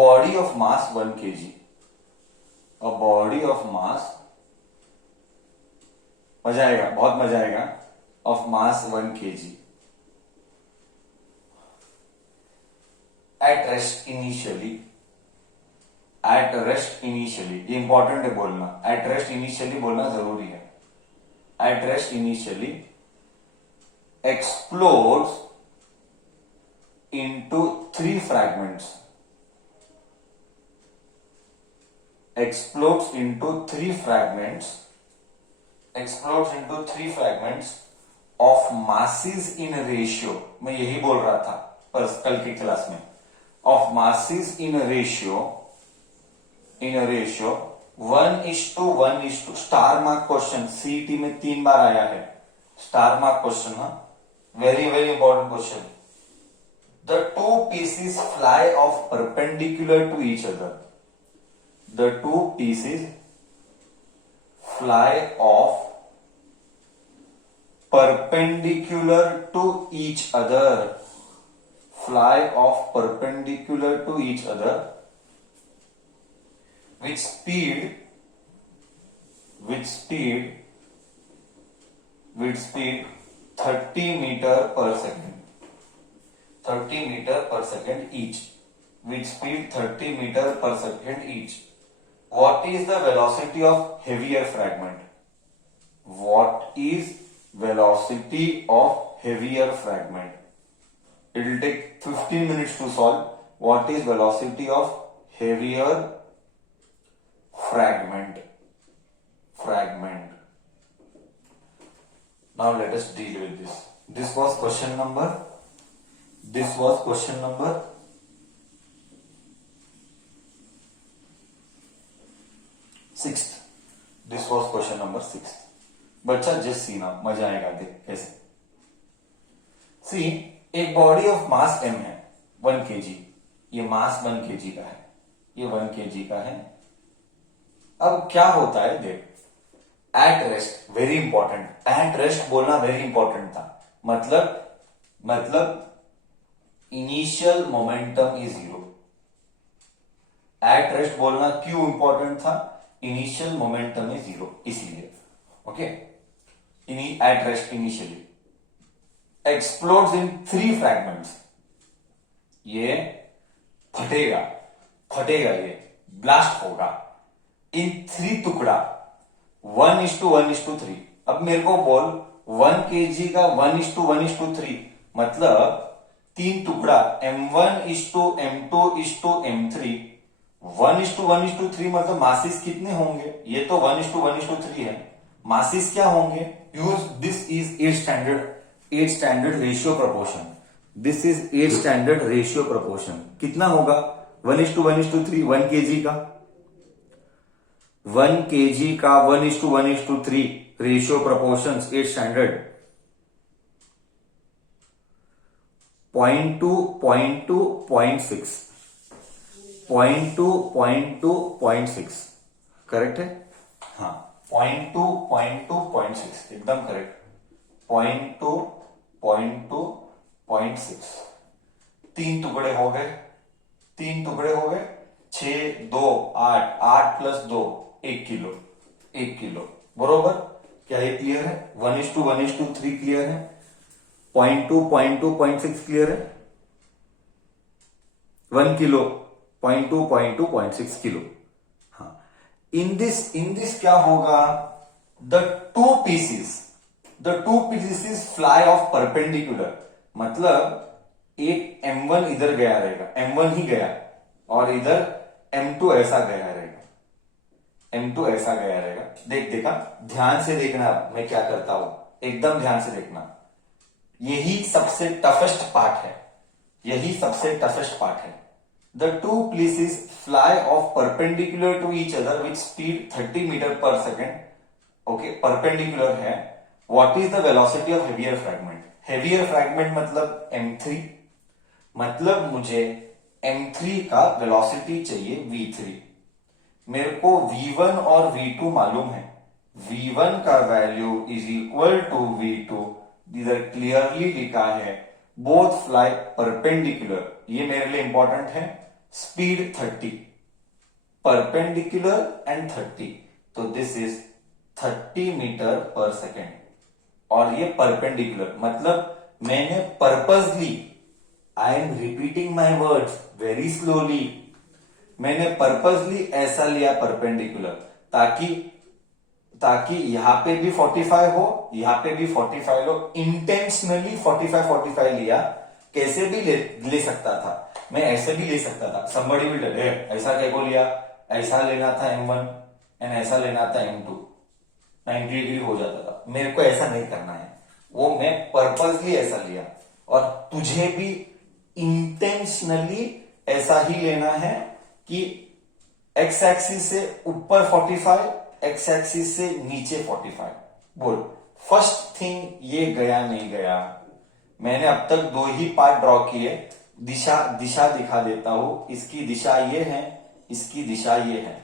body of mass 1 kg. A body of mass, मजा आएगा, बहुत मजा आएगा, of mass 1 kg at rest initially, ये इंपॉर्टेंट है बोलना, at rest initially बोलना जरूरी है. At rest initially explodes into 3 fragments. Explodes into 3 fragments of masses in ratio. मैं यही बोल रहा था पर कल की क्लास में. Of masses in ratio 1:1:, star mark question CET में 3 बार आया है. स्टार मार्क क्वेश्चन, हाँ, very very important question. The 2 pieces fly off perpendicular to each other. The 2 pieces fly off perpendicular to each other. Fly off perpendicular to each other with speed 30 meter per second. 30 meter per second each. With speed 30 meter per second each. What is the velocity of heavier fragment? What is velocity of heavier fragment? It will take 15 minutes to solve. What is velocity of heavier fragment? Now let us deal with this. This was question number 6th. This was question number 6. बच्चा just see ना, मजा आएगा देख कैसे. सी, एक body of mass m है 1 kg. ये मास 1 kg का है, ये 1 kg का है. अब क्या होता है देख, at rest, very important, at rest बोलना वेरी इंपॉर्टेंट था. मतलब initial momentum is 0. At rest बोलना क्यों इंपॉर्टेंट था? इनिशियल मोमेंटम इज 0, इसलिए. Okay, at rest initially explodes in 3 fragments. ये फटेगा, ये ब्लास्ट होगा इन 3 टुकड़ा, 1:1:3. अब मेरे को बोल 1 kg का 1:1:3 मतलब 3 टुकड़ा, m1:m2:m3. 1:1:3 मतलब मासिस कितने होंगे? ये तो 1:1:3 है. मासिस क्या होंगे? Use this is 8 standard ratio proportion. This is 8 standard ratio proportion. कितना होगा? 1:1:3. 1 kg का 1:1:3 रेशियो प्रोपोर्शन 8 स्टैंडर्ड. 0.2, 0.2, 0.6. 0.2, 0.2, 0.6 करेक्ट है? हाँ, 0.2, 0.2, 0.6 एकदम करेक्ट. 0.2, 0.2, 0.6. 3 टुकड़े हो गए. 6, 2, 8, 8 + 2, 1 किलो. 1 किलो बरोबर. क्या ये क्लियर है? 1:1:3 क्लियर है. 0.2, 0.2, 0.6 क्लियर है. 1 किलो 0.2, 0.2, 0.6 किलो. हाँ, इन दिस क्या होगा? The two pieces fly of perpendicular. मतलब एक m1 इधर गया रहेगा, m1 ही गया, और इधर m2 ऐसा गया रहेगा. देखा, ध्यान से देखना मैं क्या करता हूं, एकदम ध्यान से देखना. यही सबसे टफेस्ट पार्ट है. The 2 pieces fly off perpendicular to each other with speed 30 meter per second. Okay, perpendicular है. What is the velocity of heavier fragment? Heavier fragment मतलब m3. मतलब मुझे m3 का वेलोसिटी चाहिए v3. मेरे को v1 और v2 मालूम है. v1 का value is equal to v2. इधर क्लियरली लिखा है बोथ फ्लाई परपेंडिकुलर. ये मेरे लिए इंपॉर्टेंट है. स्पीड 30, परपेंडिकुलर एंड 30, तो दिस इज 30 मीटर पर सेकेंड। और ये परपेंडिकुलर मतलब मैंने purposely, I am repeating my words very slowly, मैंने पर्पसली ऐसा लिया परपेंडिकुलर, ताकि ताकि यहां पे भी 45 हो, यहां पे भी 45 हो, इंटेंशनली 45 लिया। कैसे भी ले सकता था, मैं ऐसे भी ले सकता था। somebody will tell, ऐसा क्या को लिया, ऐसा लेना था M1 एंड ऐसा लेना था M2, 90 डिग्री हो जाता था। मेरे को ऐसा नहीं करना है, वो मैं पर्पसली ऐसा लिया। और तुझे भी इंटेंशनली ऐसा ही लेना है कि एक्स एक्सिस से ऊपर 45, एक्स एक्सिस से नीचे 45। बोल, फर्स्ट थिंग ये गया नहीं गया। मैंने अब तक 2 ही पार्ट ड्रॉ किए। दिशा दिखा देता हूं। इसकी दिशा ये है, इसकी दिशा ये है।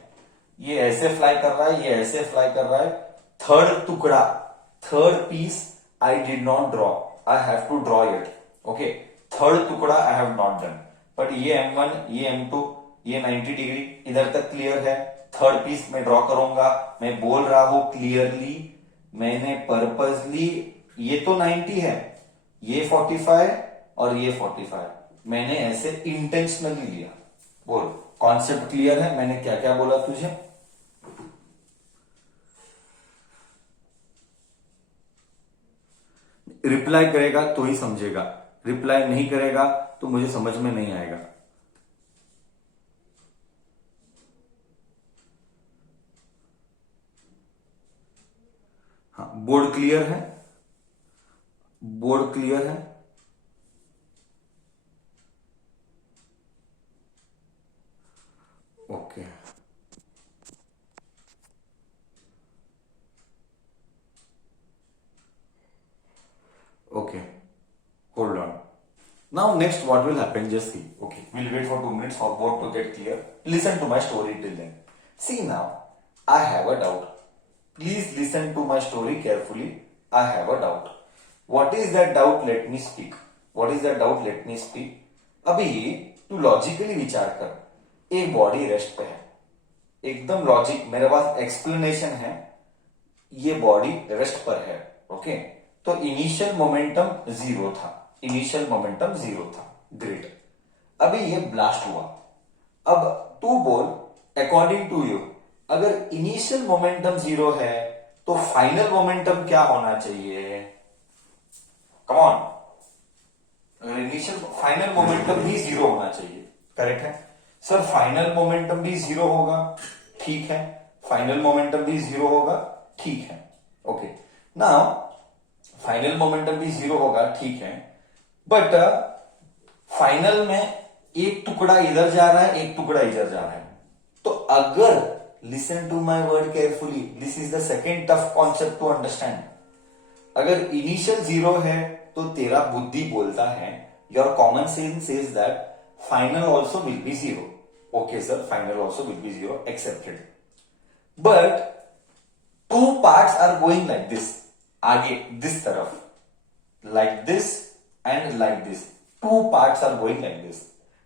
ये ऐसे फ्लाई कर रहा है, ये ऐसे फ्लाई कर रहा है। थर्ड टुकड़ा, third piece I did not draw, I have to draw it. Okay, third टुकड़ा I have not done, but ये M1, ये M2, ये 90 डिग्री इधर तक क्लियर है। थर्ड पीस में ड्रॉ करूंगा। मैं बोल रहा हूं क्लियरली, मैंने पर्पसली, ये तो 90 है, ये 45 और ये 45, मैंने ऐसे इंटेंशनली लिया। बोल, कॉन्सेप्ट क्लियर है? मैंने क्या क्या बोला तुझे? रिप्लाई करेगा तो ही समझेगा, रिप्लाई नहीं करेगा तो मुझे समझ में नहीं आएगा। हाँ, बोर्ड क्लियर है? बोर्ड क्लियर है? Okay, okay, hold on. Now next what will happen, just see. Okay, we'll wait for 2 minutes for board to get clear. Listen to my story till then. See now, I have a doubt. Please listen to my story carefully. I have a doubt. What is that doubt? Let me speak. What is that doubt? Let me speak. अभी तू logically विचार कर, एक body rest पे है, एकदम logic, मेरे पास explanation है, ये बॉडी रेस्ट पर है। ओके, तो इनिशियल मोमेंटम 0 था, इनिशियल मोमेंटम 0 था। ग्रेट, अभी ये ब्लास्ट हुआ। अब तू बोल, अकॉर्डिंग टू यू, अगर इनिशियल मोमेंटम 0 है तो फाइनल मोमेंटम क्या होना चाहिए? कम ऑन, अगर इनिशियल फाइनल मोमेंटम भी 0 होना चाहिए। करेक्ट है सर, फाइनल मोमेंटम भी 0 होगा, ठीक है, फाइनल मोमेंटम भी 0 होगा, ठीक है। ओके, नाउ फाइनल मोमेंटम भी 0 होगा, ठीक है, बट फाइनल में एक टुकड़ा इधर जा रहा है, एक टुकड़ा इधर जा रहा है। तो अगर, listen to my word carefully, this is the second tough concept to understand. अगर इनिशियल 0 है तो तेरा बुद्धि बोलता है, your common sense says that final also will be 0। Okay sir, final also will be 0, accepted. But 2 parts are going like this, आगे this तरफ, like this and like this, 2 parts are going like this.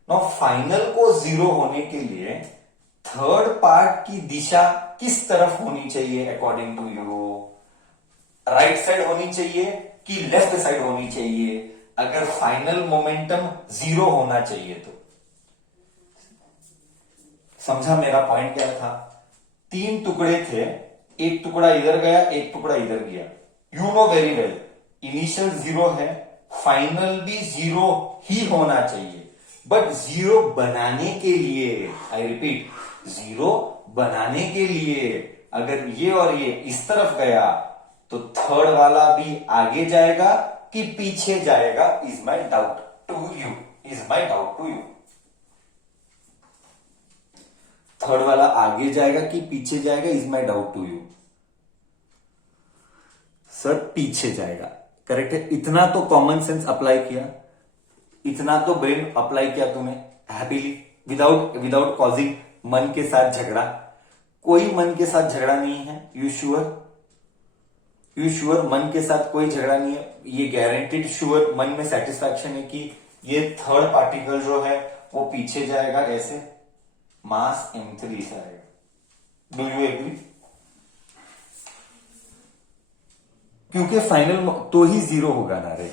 Now final को 0 होने के लिए third part की दिशा किस तरफ होनी चाहिए according to you? Right side होनी चाहिए कि लेफ्ट साइड होनी चाहिए? अगर फाइनल मोमेंटम 0 होना चाहिए तो। समझा मेरा पॉइंट क्या था? 3 टुकड़े थे, एक टुकड़ा इधर गया, एक टुकड़ा इधर गया। You know very well, initial 0 है, फाइनल भी 0 ही होना चाहिए, बट 0 बनाने के लिए, आई रिपीट, 0 बनाने के लिए अगर ये और ये इस तरफ गया तो थर्ड वाला भी आगे जाएगा कि पीछे जाएगा, is my doubt to you, is my doubt to you. Third वाला आगे जाएगा कि पीछे जाएगा, is my doubt to you. Sir पीछे जाएगा, करेक्ट है। इतना तो कॉमन सेंस अप्लाई किया, इतना तो ब्रेन अप्लाई किया तूने हैप्पीली, विदाउट कॉजिंग मन के साथ झगड़ा। कोई मन के साथ झगड़ा नहीं है, यू श्योर? यू श्योर मन के साथ कोई झगड़ा नहीं है? ये गारंटीड श्योर मन में सेटिस्फैक्शन है कि ये थर्ड पार्टिकल जो है वो पीछे जाएगा ऐसे, मास m3 से आएगा। Do you agree? क्योंकि फाइनल तो ही जीरो होगा ना रे।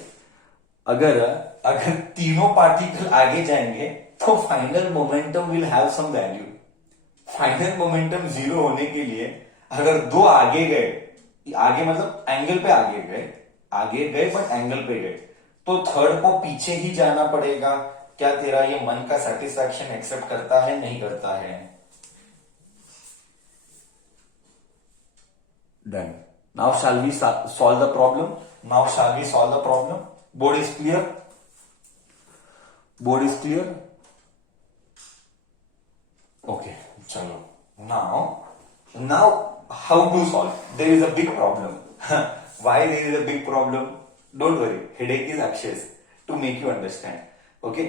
अगर अगर तीनों पार्टिकल आगे जाएंगे तो final momentum will have some value. Final momentum zero होने के लिए अगर दो आगे गए, आगे मतलब एंगल पे आगे गए बट एंगल पे गए, तो थर्ड को पीछे ही जाना पड़ेगा। क्या तेरा ये मन का सेटिस्फैक्शन एक्सेप्ट करता है, नहीं करता है? Done. Now shall we solve the problem? Now shall we solve the problem? Board is clear? Board is clear? Okay, चलो। Now how to solve? There is a big problem. Why there is a big problem? Don't worry, headache is Akshay's to make you understand. Okay,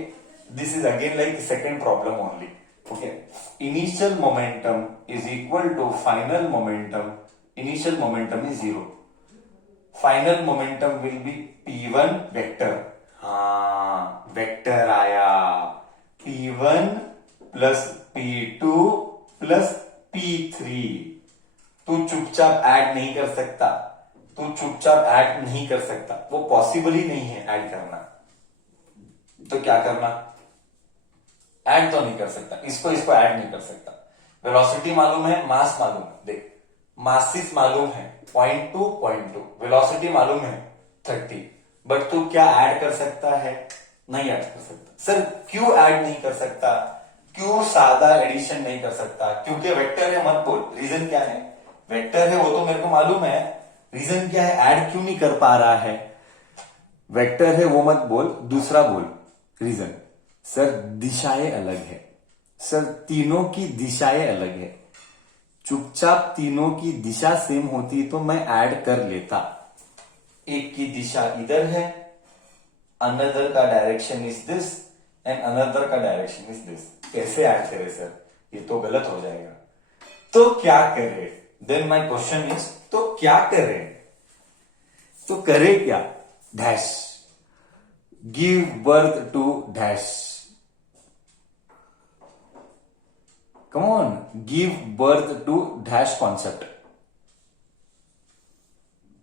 this is again like second problem only. Okay, initial momentum is equal to final momentum. Initial momentum is 0. Final momentum will be P1 vector. हाँ, vector आया, P1 plus P2 plus P3. तू चुपचाप add नहीं कर सकता, वो possible ही नहीं है ऐड करना। तो क्या करना? ऐड तो नहीं कर सकता, इसको ऐड नहीं कर सकता। वेलोसिटी मालूम है, मास मालूम है, देख मासिस मालूम है 0.2, वेलोसिटी मालूम है 30, बट तू क्या ऐड कर सकता है? नहीं ऐड कर सकता। सर क्यों ऐड नहीं कर सकता? क्यों सादा एडिशन नहीं कर सकता? क्योंकि वेक्टर है, मत बोल। रीजन क्या है? वेक्टर है वो तो मेरे को मालूम है, रीजन क्या है? ऐड क्यों नहीं कर पा रहा है? वेक्टर है वो मत बोल, दूसरा बोल रीजन। सर दिशाएं अलग है, सर तीनों की दिशाएं अलग है। चुपचाप तीनों की दिशा सेम होती तो मैं ऐड कर लेता। एक की दिशा इधर है, अनदर का direction is this and another का डायरेक्शन इज दिस। कैसे ऐड करे सर? ये तो गलत हो जाएगा। तो क्या करे? देन माई क्वेश्चन इज, तो क्या करे? तो करे क्या? Dash, give birth to dash. Come on, give birth to dash concept.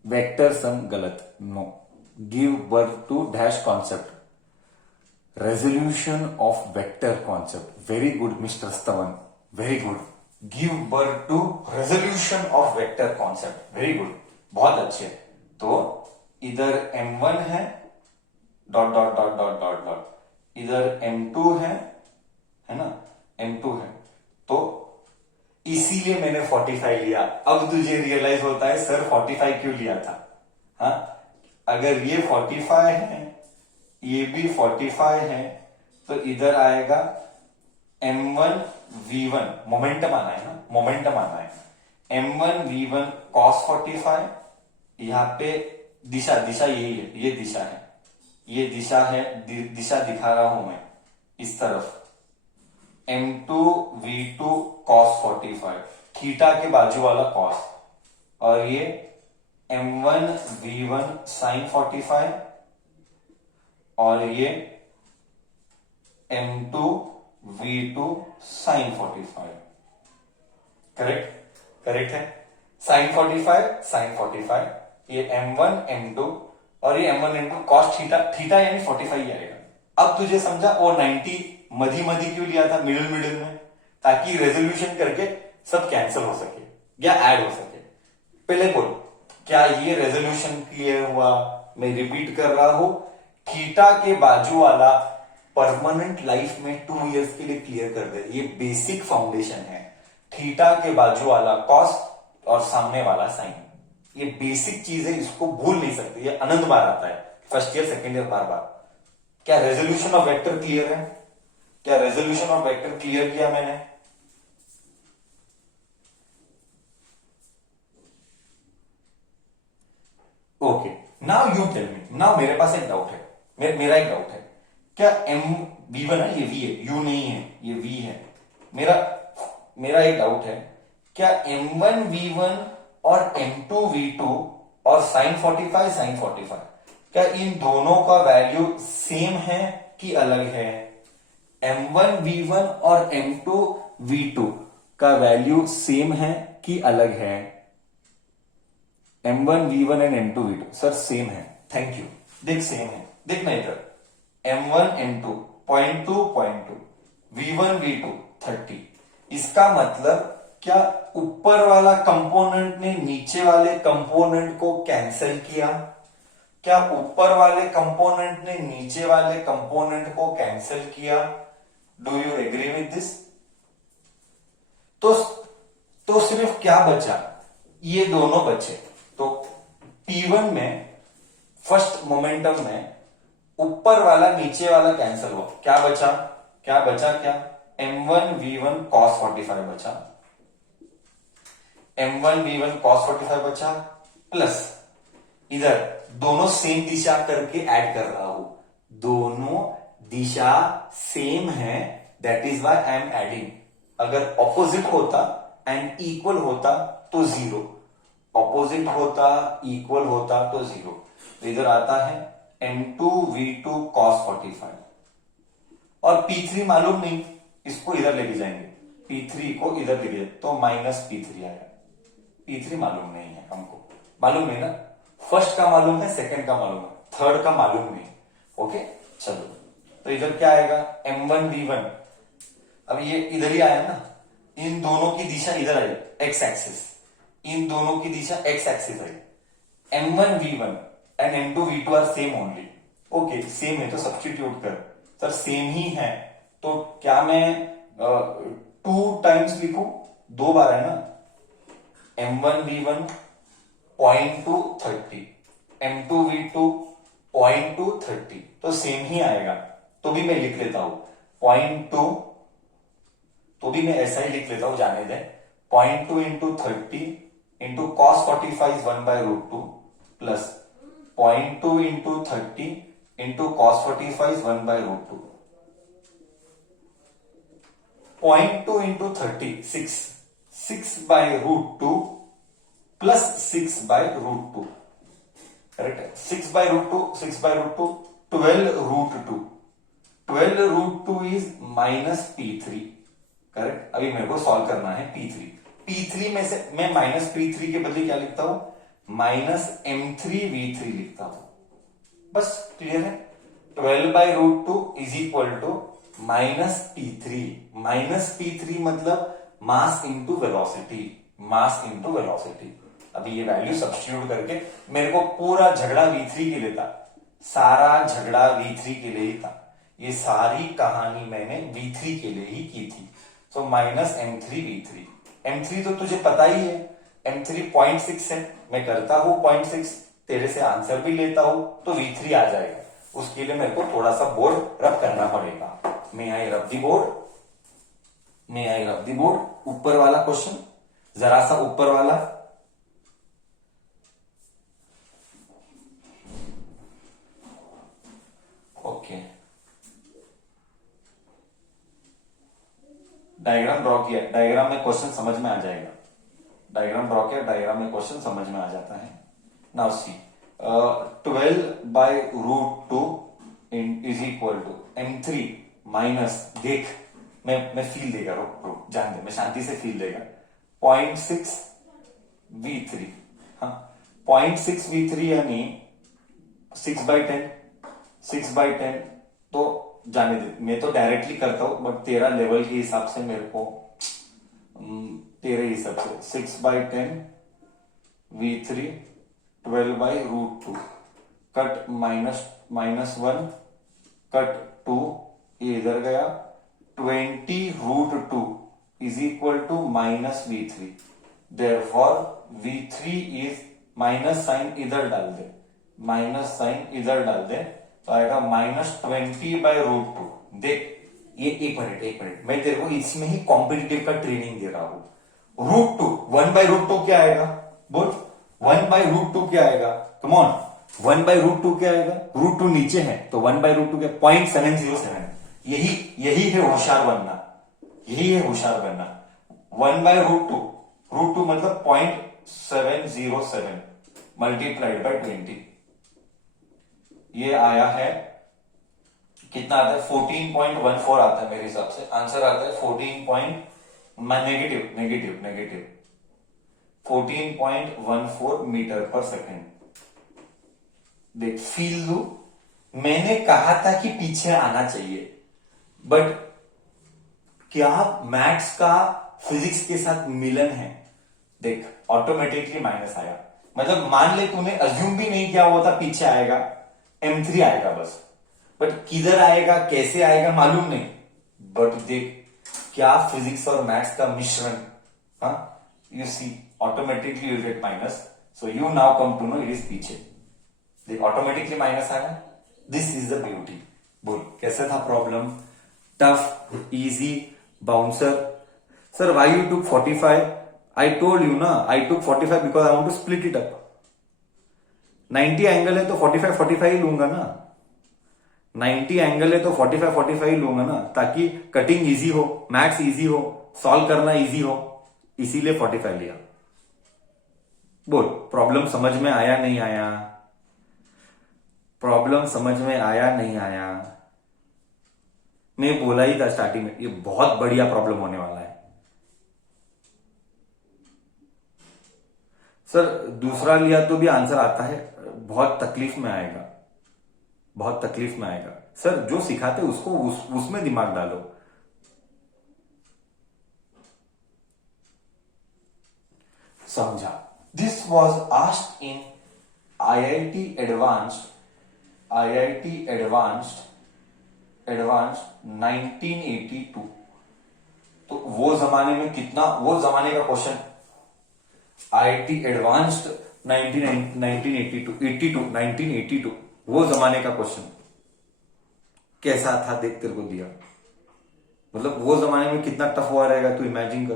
Vector sum गलत, no. Give birth to dash concept, resolution of vector concept. Very good mister Stavan, very good. Give birth to resolution of vector concept, very good, बहुत अच्छे। तो इधर m1 है dot dot dot dot dot dot, इधर m2 है ना, m2 है। तो इसीलिए मैंने 45 लिया। अब तुझे रियलाइज होता है सर 45 क्यों लिया था? हाँ, अगर ये 45 है, ये भी 45 है, तो इधर आएगा m1 v1, मोमेंटम आना है ना, मोमेंटम आना है। m1 v1 cos 45, यहां पे दिशा यही है, ये दिशा है, ये दिशा है, दिशा दिखा रहा हूं मैं इस तरफ। m2 v2 cos 45, थीटा के बाजू वाला cos, और ये m1 v1 sin 45, और ये m2 v2 sin 45। करेक्ट है। sin 45, ये m1 m2 और ये m1 m2 cos थीटा यानी 45 ही आएगा। अब तुझे समझा वो 90 मधी क्यों लिया था मिडिल में? ताकि रेजोल्यूशन करके सब कैंसिल हो सके या ऐड हो सके। पहले बोल, क्या ये रेजोल्यूशन क्लियर हुआ? मैं रिपीट कर रहा हूं, थीटा के बाजू वाला परमानेंट लाइफ में 2 इयर्स के लिए क्लियर कर दे। ये बेसिक फाउंडेशन है। थीटा के बाजू वाला कॉस और सामने वाला साइन, ये बेसिक चीज है, इसको भूल नहीं सकते। ये अनंत बार आता है, फर्स्ट ईयर सेकेंड ईयर बार। क्या रेजोल्यूशन ऑफ वेक्टर क्लियर है? क्या रेजोल्यूशन ऑफ वेक्टर क्लियर किया मैंने? Okay, now you tell me. Now मेरे पास एक डाउट है, मेरा एक डाउट है। क्या m v1 है, ये v है, u नहीं है, ये v है। मेरा एक डाउट है, क्या m1 v1 और m2 v2 और sin 45 क्या इन दोनों का वैल्यू सेम है कि अलग है? M1V1 और M2V2 का वैल्यू सेम है कि अलग है? M1V1 and M2V2 sir same है। Thank you. देख सेम है, देखना इधर M1 M2 0.2 0.2 V1 V2 30। इसका मतलब क्या ऊपर वाला कंपोनेंट ने नीचे वाले कंपोनेंट को कैंसिल किया? क्या ऊपर वाले कंपोनेंट ने नीचे वाले कंपोनेंट को कैंसिल किया? Do you agree with this? तो सिर्फ क्या बचा? ये दोनों बचे। तो P1 में फर्स्ट मोमेंटम में ऊपर वाला नीचे वाला कैंसिल हुआ, क्या बचा? क्या M1V1 cos 45 बचा, M1V1 cos 45 बचा, प्लस इधर दोनों सेम दिशा करके ऐड कर रहा हूं, दोनों दिशा सेम है, that is why I am adding. अगर ऑपोजिट होता एंड इक्वल होता तो जीरो, ऑपोजिट होता इक्वल होता तो जीरो। तो इधर आता है M2V2 cos 45 और P3 मालूम नहीं, इसको इधर लेके जाएंगे, P3 को इधर लेके जाए तो माइनस P3 आएगा। P3 मालूम नहीं है हमको, मालूम नहीं ना, फर्स्ट का मालूम है, सेकंड का मालूम है, थर्ड का मालूम नहीं। ओके चलो, तो इधर क्या आएगा M1V1, अब ये इधर ही आया ना, इन दोनों की दिशा इधर आई एक्स एक्सिस, इन दोनों की दिशा एक्स एक्सिस आई। M1V1 and M2V2 are same only. Okay same है तो सब्स्टिट्यूट कर, सर सेम ही है तो क्या मैं 2 टाइम्स लिखूं? 2 बार है ना, M1V1 0.2 30, M2V2 0.2 30, तो सेम ही आएगा। तो भी मैं लिख लेता हूं 0.2, तो भी मैं ऐसा ही लिख लेता हूं, जाने दें 0.2 into 30 into cos 45 1/√2 plus 0.2 into 30 into cos 45 1/√2, 0.2 into 30 6/√2 plus 6/√2, correct है, 6/√2 6/√2 12√2, 12√2 इज माइनस P3, करेक्ट। अभी मेरे को सॉल्व करना है P3 में से मैं माइनस P3 के बदले क्या लिखता हूं? माइनस M3V3 लिखता हूं, बस क्लियर है। 12/√2 is equal to minus P3 मतलब mass into velocity, mass into velocity. अभी ये वैल्यू सब्स्टिट्यूट करके मेरे को पूरा झगड़ा V3 के लिए था, सारा झगड़ा V3 के लिए ही था, ये सारी कहानी मैंने V3 के लिए ही की थी। तो माइनस M3V3, M3 तो तुझे पता ही है, M3 0.6 है, मैं करता हूं 0.6, तेरे से आंसर भी लेता हूं तो V3 आ जाएगा। उसके लिए मेरे को थोड़ा सा बोर्ड रब करना पड़ेगा। मे आई रब दी बोर्ड, मे आई रब दी बोर्ड। ऊपर वाला क्वेश्चन, जरा सा ऊपर वाला, ओके डायग्राम ड्रॉ किया, डायग्राम में क्वेश्चन समझ में आ जाएगा, डायग्राम ड्रॉ किया, डायग्राम में क्वेश्चन समझ में आ जाता है। Now see 12/√2 is equal to M3 minus, देख मैं फील देगा, रुक जान दे, मैं शांति से फील देगा, 0.6V3, हाँ 0.6V3 यानी 6/10, 6/10, तो जाने दे, मैं तो डायरेक्टली करता हूं बट तेरा लेवल के हिसाब से मेरे को तेरे हिसाब से 6/10 V3 12/√2 कट -1 कट 2, ये इधर गया, 20√2 is equal to minus V3, therefore V3 is, minus sign इधर डाल दे, माइनस साइन इधर डाल दे तो आएगा -20/√2। देख ये एक मिनट मैं तेरे को इसमें ही कॉम्पिटिटिव का ट्रेनिंग दे रहा हूं। √2 1/√2 क्या आएगा? बोल 1/√2 क्या आएगा? कम ऑन, 1/√2 क्या आएगा? √2 नीचे है तो 1/√2 क्या? 0.707। यही है होशियार बनना, यही है होशियार बनना। 1/√2, √2 मतलब 0.707 मल्टीप्लाइड बाय 20, ये आया है कितना आता है 14.14 आता है मेरे हिसाब से, आंसर आता है 14 नेगेटिव नेगेटिव नेगेटिव 14.14 मीटर पर सेकेंड। देख फील दू, मैंने कहा था कि पीछे आना चाहिए, बट क्या मैथ्स का फिजिक्स के साथ मिलन है? देख ऑटोमेटिकली माइनस आया, मतलब मान ले तूने अज्यूम भी नहीं किया हुआ था पीछे आएगा, M3 आएगा बस, बट किधर आएगा कैसे आएगा मालूम नहीं, बट देख क्या फिजिक्स और मैथ्स का मिश्रण, हाँ you see automatically you get minus, so you now come to know it is पीछे। देख ऑटोमेटिकली माइनस आया, दिस इज द ब्यूटी। बोल कैसे था problem? Tough, easy, bouncer? Sir why you took 45? I told you ना, I took 45 because I want to split it up. 90 angle है तो 45 45 ही लूंगा ना, 90 एंगल है तो 45 45 ही लूंगा ना, ताकि कटिंग इजी हो, मैथ्स इजी हो, सॉल्व करना इजी हो, इसीलिए 45 लिया। बोल प्रॉब्लम समझ में आया नहीं आया? प्रॉब्लम समझ में आया नहीं आया? मैं बोला ही था स्टार्टिंग में ये बहुत बढ़िया प्रॉब्लम होने वाला है। सर दूसरा लिया तो भी आंसर आता है, बहुत तकलीफ में आएगा, बहुत तकलीफ में आएगा। सर जो सिखाते उसको उसमें दिमाग डालो। समझा? This was asked in IIT advanced 1982। तो वो जमाने में कितना, वो जमाने का क्वेश्चन IIT एडवांस्ड 1982 वो जमाने का क्वेश्चन कैसा था देख तेरे को दिया, मतलब वो जमाने में कितना टफ हुआ रहेगा तू इमेजिन कर।